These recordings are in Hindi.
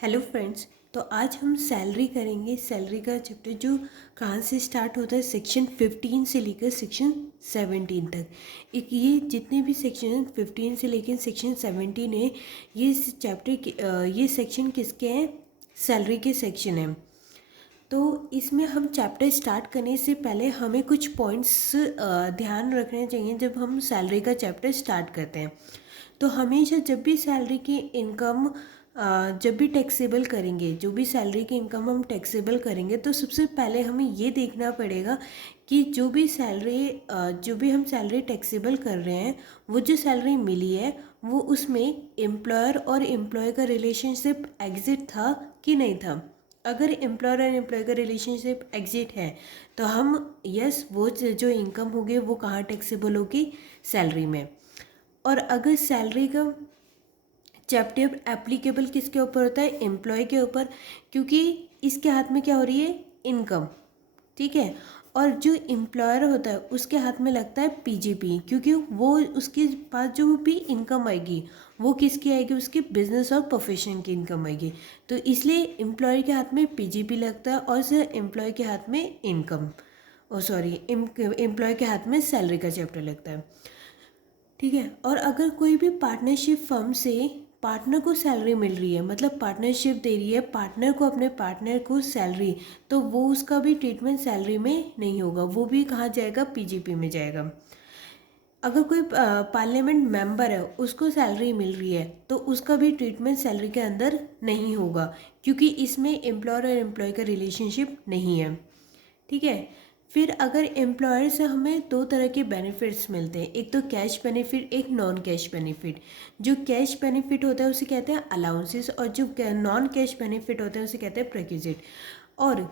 Hello friends. तो आज हम सैलरी करेंगे। सैलरी का चैप्टर जो कहाँ से स्टार्ट होता है, सेक्शन 15 से लेकर सेक्शन 17 तक। एक ये जितने भी सेक्शन 15 से लेकर सेक्शन 17 है, ये चैप्टर ये सेक्शन किसके हैं? सैलरी के सेक्शन हैं। तो इसमें हम चैप्टर स्टार्ट करने से पहले हमें कुछ पॉइंट्स ध्यान रखने चाहिए जब हम सैलरी का चैप्टर स्टार्ट करते हैं। तो हमेशा जब भी सैलरी की इनकम जब भी टैक्सेबल करेंगे, जो भी सैलरी की इनकम हम टैक्सेबल करेंगे, तो सबसे पहले हमें ये देखना पड़ेगा कि जो भी हम सैलरी टैक्सेबल कर रहे हैं, वो जो सैलरी मिली है वो उसमें एम्प्लॉयर और एम्प्लॉय का रिलेशनशिप एग्जिट था कि नहीं था। अगर एम्प्लॉयर और एम्प्लॉय का रिलेशनशिप एग्जिट है तो हम वो जो इनकम होगी वो कहाँ टैक्सेबल होगी? सैलरी में। और अगर सैलरी का चैप्टर एप्लीकेबल किसके ऊपर होता है? एम्प्लॉय के ऊपर, क्योंकि इसके हाथ में क्या हो रही है? इनकम। ठीक है। और जो एम्प्लॉयर होता है उसके हाथ में लगता है पीजीपी, क्योंकि वो उसके पास जो भी इनकम आएगी वो किसकी आएगी? उसके बिजनेस और प्रोफेशन की इनकम आएगी। तो इसलिए एम्प्लॉयर के हाथ में पीजीपी लगता है और सिर्फ एम्प्लॉय के हाथ में इनकम, एम्प्लॉय के हाथ में सैलरी का चैप्टर लगता है। ठीक है। और अगर कोई भी पार्टनरशिप फर्म से पार्टनर को सैलरी मिल रही है, मतलब पार्टनरशिप दे रही है पार्टनर को, अपने पार्टनर को सैलरी, तो वो उसका भी ट्रीटमेंट सैलरी में नहीं होगा, वो भी कहाँ जाएगा? पीजीपी में जाएगा। अगर कोई पार्लियामेंट मेंबर है उसको सैलरी मिल रही है तो उसका भी ट्रीटमेंट सैलरी के अंदर नहीं होगा, क्योंकि इसमें एम्प्लॉयर और एम्प्लॉय का रिलेशनशिप नहीं है। ठीक है। फिर अगर एम्प्लॉयर से हमें दो तरह के बेनिफिट्स मिलते हैं, एक तो कैश बेनिफिट, एक नॉन कैश बेनिफिट। जो कैश बेनिफिट होता है उसे कहते हैं अलाउंसेस, और जो नॉन कैश बेनिफिट होता है उसे कहते हैं प्रेक्विजिट। और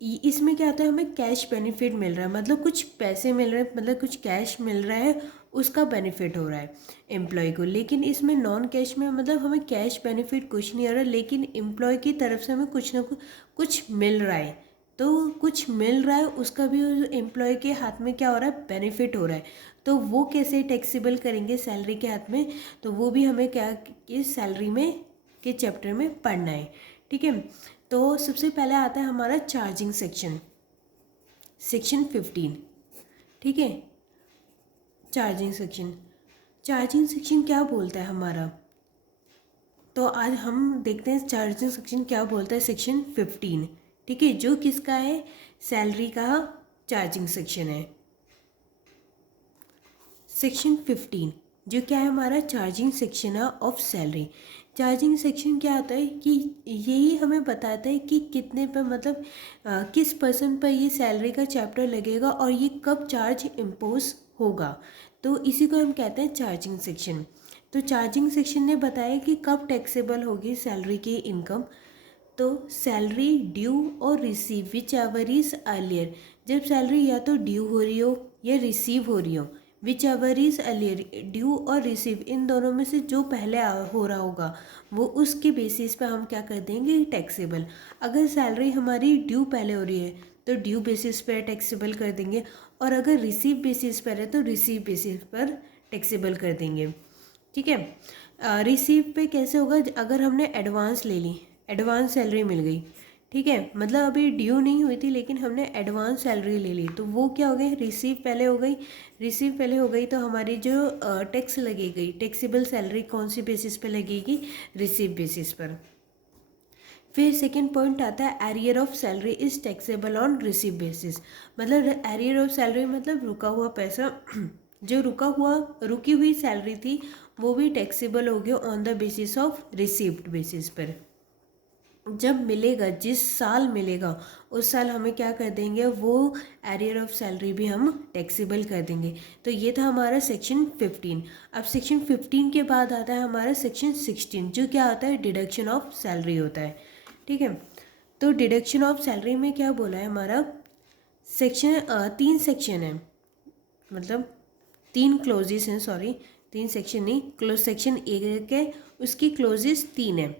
इसमें क्या होता है? हमें कैश बेनिफिट मिल रहा है, मतलब कुछ पैसे मिल रहे हैं, मतलब कुछ कैश मिल रहा है, उसका बेनिफिट हो रहा है एम्प्लॉय को। लेकिन इसमें नॉन कैश में मतलब हमें कैश बेनिफिट कुछ नहीं आ रहा, लेकिन एम्प्लॉय की तरफ से हमें कुछ ना कुछ मिल रहा है। तो कुछ मिल रहा है, उसका भी एम्प्लॉय के हाथ में क्या हो रहा है? बेनिफिट हो रहा है। तो वो कैसे टैक्सेबल करेंगे सैलरी के हाथ में? तो वो भी हमें क्या कि सैलरी में के चैप्टर में पढ़ना है। ठीक है। तो सबसे पहले आता है हमारा चार्जिंग सेक्शन, सेक्शन 15। ठीक है। चार्जिंग सेक्शन, चार्जिंग सेक्शन क्या बोलता है हमारा? तो आज हम देखते हैं चार्जिंग सेक्शन क्या बोलता है, सेक्शन 15। ठीक है, जो किसका है? सैलरी का चार्जिंग सेक्शन है। सेक्शन 15 जो क्या है हमारा? चार्जिंग सेक्शन है ऑफ सैलरी। चार्जिंग सेक्शन क्या होता है कि यही हमें बताता है कि कितने पर, मतलब किस पर्सन पर ये सैलरी का चैप्टर लगेगा और ये कब चार्ज इम्पोज होगा। तो इसी को हम कहते हैं चार्जिंग सेक्शन। तो चार्जिंग सेक्शन ने बताया कि कब टैक्सेबल होगी सैलरी की इनकम। तो सैलरी ड्यू और receive which ever is earlier, जब सैलरी या तो ड्यू हो रही हो या रिसीव हो रही हो, which ever is earlier, due और रिसीव इन दोनों में से जो पहले हो रहा होगा वो उसके बेसिस पे हम क्या कर देंगे? टैक्सेबल। अगर सैलरी हमारी ड्यू पहले हो रही है तो ड्यू बेसिस पर टैक्सेबल कर देंगे, और अगर रिसीव बेसिस पर है तो रिसीव बेसिस पर टैक्सेबल कर देंगे। ठीक है। रिसीव पे कैसे होगा? अगर हमने एडवांस ले ली, एडवांस सैलरी मिल गई, ठीक है, मतलब अभी ड्यू नहीं हुई थी लेकिन हमने एडवांस सैलरी ले ली, तो वो क्या हो गई? रिसीव पहले हो गई। रिसीव पहले हो गई तो हमारी जो टैक्स लगेगी, टैक्सेबल सैलरी कौन सी बेसिस पे लगेगी? रिसीव बेसिस पर। फिर सेकेंड पॉइंट आता है arrear of salary is taxable on receive basis. मतलब एरियर ऑफ सैलरी मतलब रुका हुआ पैसा जो रुकी हुई सैलरी थी वो भी टैक्सेबल हो गया on the basis of received basis पर। जब मिलेगा, जिस साल मिलेगा उस साल हमें क्या कर देंगे? वो एरियर ऑफ सैलरी भी हम टैक्सेबल कर देंगे। तो ये था हमारा सेक्शन 15। अब सेक्शन 15 के बाद आता है हमारा सेक्शन 16 जो क्या आता है? डिडक्शन ऑफ सैलरी होता है। ठीक है। तो डिडक्शन ऑफ सैलरी में क्या बोला है हमारा? सेक्शन 3 सेक्शन है, मतलब 3 क्लोजेस हैं, सॉरी 3 सेक्शन नहीं, क्लोज सेक्शन 1 है, उसकी क्लोजेस 3 है।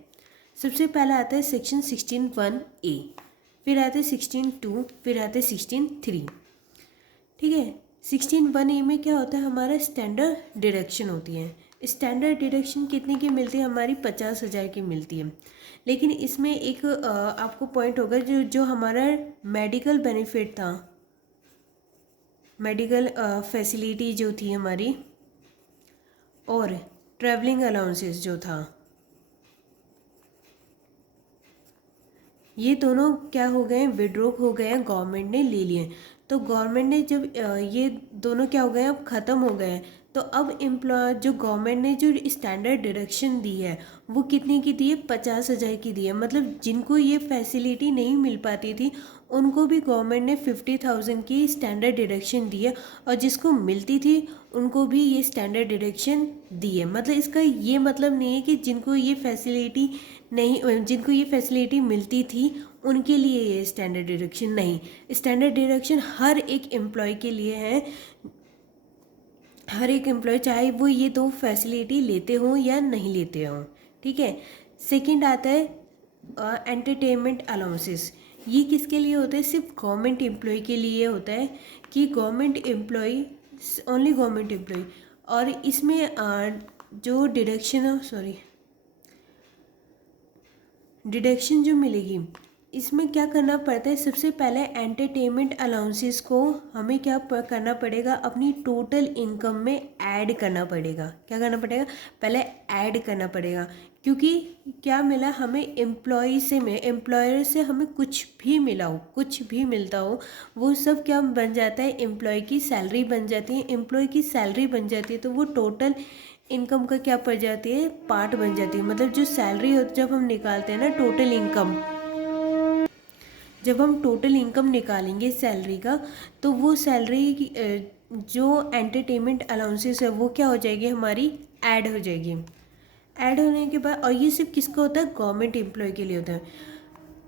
सबसे पहला आता है सेक्शन 16(1)(a), फिर आता है 16(2), फिर आता है 16(3). ठीक है। 16(1)(a) में क्या होता है हमारा? स्टैंडर्ड डिडक्शन होती है। स्टैंडर्ड डिडक्शन कितने की मिलती है हमारी, 50,000 की मिलती है। लेकिन इसमें एक आपको पॉइंट होगा, जो जो हमारा मेडिकल बेनिफिट था, मेडिकल फैसिलिटी जो थी हमारी, और ट्रैवलिंग अलाउंसेस जो था, ये दोनों क्या हो गए, विड्रॉ हो गए हैं, गवर्नमेंट ने ले लिए। तो गवर्नमेंट ने जब ये दोनों क्या हो गए हैं, अब ख़त्म हो गए हैं, तो अब एम्प्लॉय जो गवर्नमेंट ने जो स्टैंडर्ड डिडक्शन दी है वो कितने की दी है, 50,000 की दी है। मतलब जिनको ये फैसिलिटी नहीं मिल पाती थी उनको भी गवर्नमेंट ने 50,000 की स्टैंडर्ड डिडक्शन दी है, और जिसको मिलती थी उनको भी ये स्टैंडर्ड डिडक्शन दी है। मतलब इसका ये मतलब नहीं है कि जिनको ये फैसिलिटी नहीं, जिनको ये फैसिलिटी मिलती थी उनके लिए ये स्टैंडर्ड डिडक्शन नहीं, स्टैंडर्ड डिडक्शन हर एक एम्प्लॉय के लिए है। हर एक एम्प्लॉय चाहे वो ये दो फैसिलिटी लेते हों या नहीं लेते हों, ठीक है। सेकंड आता है एंटरटेनमेंट अलाउंसेस। ये किसके लिए होता है, सिर्फ गवर्नमेंट एम्प्लॉय के लिए होता है, कि government employ, only government employ. और इसमें जो डिडक्शन, सॉरी, डिडक्शन जो मिलेगी, इसमें क्या करना पड़ता है, सबसे पहले एंटरटेनमेंट अलाउंसेस को हमें क्या करना पड़ेगा, अपनी टोटल इनकम में ऐड करना पड़ेगा। क्या करना पड़ेगा, पहले ऐड करना पड़ेगा, क्योंकि क्या मिला हमें, एम्प्लॉय से में एम्प्लॉयर से हमें कुछ भी मिला हो, कुछ भी मिलता हो, वो सब क्या बन जाता है, एम्प्लॉय की सैलरी बन जाती है। एम्प्लॉय की सैलरी बन जाती है तो वो टोटल इनकम का क्या पड़ जाती है, पार्ट बन जाती है। मतलब जो सैलरी हो, जब हम निकालते हैं ना टोटल इनकम, जब हम टोटल इनकम निकालेंगे सैलरी का, तो वो सैलरी जो एंटरटेनमेंट अलाउंसेस है वो क्या हो जाएगी हमारी, ऐड हो जाएगी। ऐड होने के बाद, और ये सिर्फ किसका होता है, गवर्नमेंट एम्प्लॉय के लिए होता है,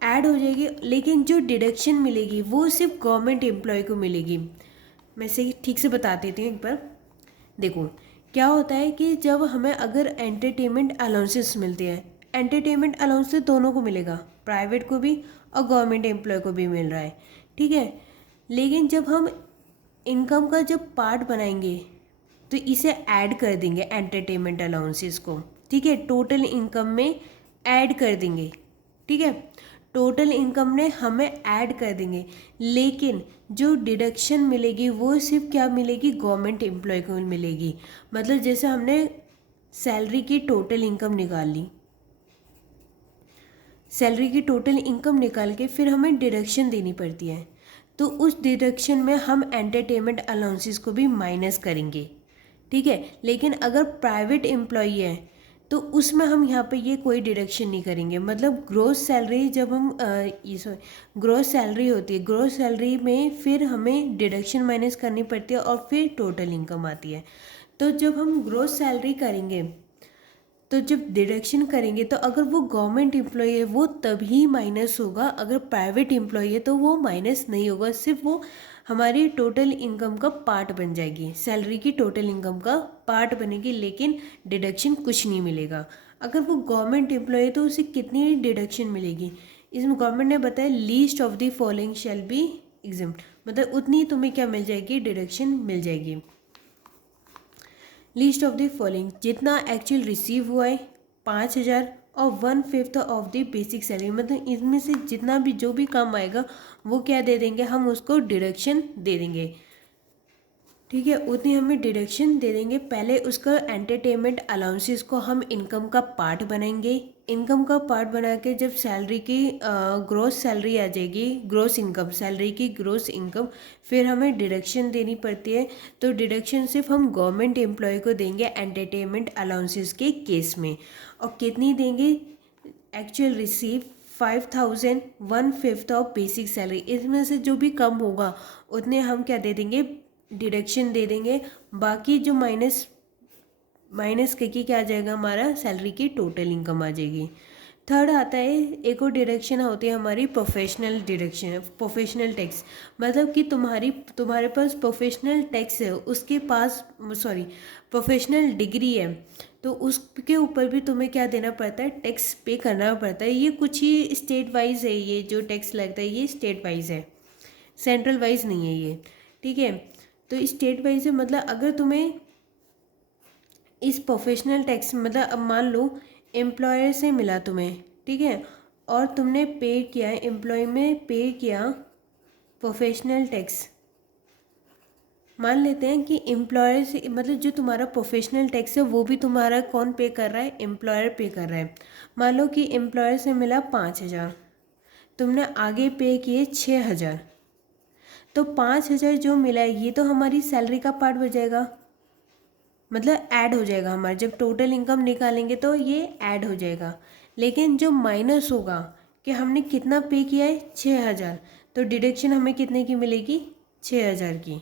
ऐड हो जाएगी। लेकिन जो डिडक्शन मिलेगी वो सिर्फ गवर्नमेंट एम्प्लॉय को मिलेगी। मैं से ठीक से बता देती हूँ एक बार। देखो क्या होता है कि जब हमें अगर एंटरटेनमेंट अलाउंसेस मिलती है, एंटरटेनमेंट अलाउंसेस दोनों को मिलेगा, प्राइवेट को भी और गवर्नमेंट एम्प्लॉय को भी मिल रहा है, ठीक है। लेकिन जब हम इनकम का जब पार्ट बनाएंगे तो इसे ऐड कर देंगे एंटरटेनमेंट अलाउंसेस को, ठीक है, टोटल इनकम में ऐड कर देंगे, ठीक है, टोटल इनकम में हमें ऐड कर देंगे। लेकिन जो डिडक्शन मिलेगी वो सिर्फ क्या मिलेगी, गवर्नमेंट एम्प्लॉय को मिलेगी। मतलब जैसे हमने सैलरी की टोटल इनकम निकाल ली, सैलरी की टोटल इनकम निकाल के फिर हमें डिडक्शन देनी पड़ती है, तो उस डिडक्शन में हम एंटरटेनमेंट अलाउंसेस को भी माइनस करेंगे, ठीक है। लेकिन अगर प्राइवेट एम्प्लॉई है तो उसमें हम यहाँ पे ये कोई डिडक्शन नहीं करेंगे। मतलब ग्रोस सैलरी जब हम ये सॉरी ग्रोस सैलरी होती है, ग्रोस सैलरी में फिर हमें डिडक्शन माइनस करनी पड़ती है और फिर टोटल इनकम आती है। तो जब हम ग्रोस सैलरी करेंगे, तो जब डिडक्शन करेंगे तो अगर वो गवर्नमेंट एम्प्लॉय है वो तभी माइनस होगा, अगर प्राइवेट एम्प्लॉय है तो वो माइनस नहीं होगा, सिर्फ वो हमारी टोटल इनकम का पार्ट बन जाएगी, सैलरी की टोटल इनकम का पार्ट बनेगी, लेकिन डिडक्शन कुछ नहीं मिलेगा। अगर वो गवर्नमेंट एम्प्लॉय है तो उसे कितनी डिडक्शन मिलेगी, इसमें गवर्नमेंट ने बताया least of the following shall be exempt, मतलब उतनी तुम्हें क्या मिल जाएगी, डिडक्शन मिल जाएगी। लिस्ट ऑफ द फॉलोइंग, जितना एक्चुअल रिसीव हुआ है 5,000 और 1/5 ऑफ द बेसिक सैलरी, मतलब इसमें से जितना भी जो भी कम आएगा वो क्या दे देंगे, हम उसको डिडक्शन दे देंगे, ठीक है, उतनी हमें डिडक्शन दे देंगे। पहले उसका एंटरटेनमेंट अलाउंसेस को हम इनकम का पार्ट बनाएंगे, इनकम का पार्ट बना के जब सैलरी की ग्रोस सैलरी आ जाएगी, ग्रोस इनकम, सैलरी की ग्रोस इनकम, फिर हमें डिडक्शन देनी पड़ती है। तो डिडक्शन सिर्फ हम गवर्नमेंट एम्प्लॉय को देंगे एंटरटेनमेंट अलाउंसेस के केस में। और कितनी देंगे, actual receive 5,000, 1/5 of basic salary, इसमें से जो भी कम होगा उतने हम क्या दे देंगे, डिडक्शन दे देंगे। बाकी जो माइनस माइनस करके क्या आ जाएगा, हमारा सैलरी की टोटल इनकम आ जाएगी। थर्ड आता है, एक और डिडक्शन होती है हमारी प्रोफेशनल डिडक्शन, प्रोफेशनल टैक्स। मतलब कि तुम्हारे पास प्रोफेशनल टैक्स है, उसके पास सॉरी प्रोफेशनल डिग्री है, तो उसके ऊपर भी तुम्हें क्या देना पड़ता है, टैक्स पे करना पड़ता है। ये कुछ ही स्टेट वाइज है, ये जो टैक्स लगता है ये स्टेट वाइज है, सेंट्रल वाइज नहीं है ये, ठीक है। तो स्टेट वाइज है, मतलब अगर तुम्हें इस प्रोफेशनल टैक्स मतलब अब मान लो एम्प्लॉयर से मिला तुम्हें, ठीक है, और तुमने पे किया, एम्प्लॉय में पे किया प्रोफेशनल टैक्स। मान लेते हैं कि एम्प्लॉयर से मतलब जो तुम्हारा प्रोफेशनल टैक्स है वो भी तुम्हारा कौन पे कर रहा है, एम्प्लॉयर पे कर रहा है। मान लो कि एम्प्लॉयर से मिला 5,000, तुमने आगे पे किए 6,000, तो 5,000 जो मिला है ये तो हमारी सैलरी का पार्ट बचेगा, मतलब ऐड हो जाएगा हमारा, जब टोटल इनकम निकालेंगे तो ये ऐड हो जाएगा। लेकिन जो माइनस होगा कि हमने कितना पे किया है 6,000, तो डिडक्शन हमें कितने की मिलेगी, 6,000 की।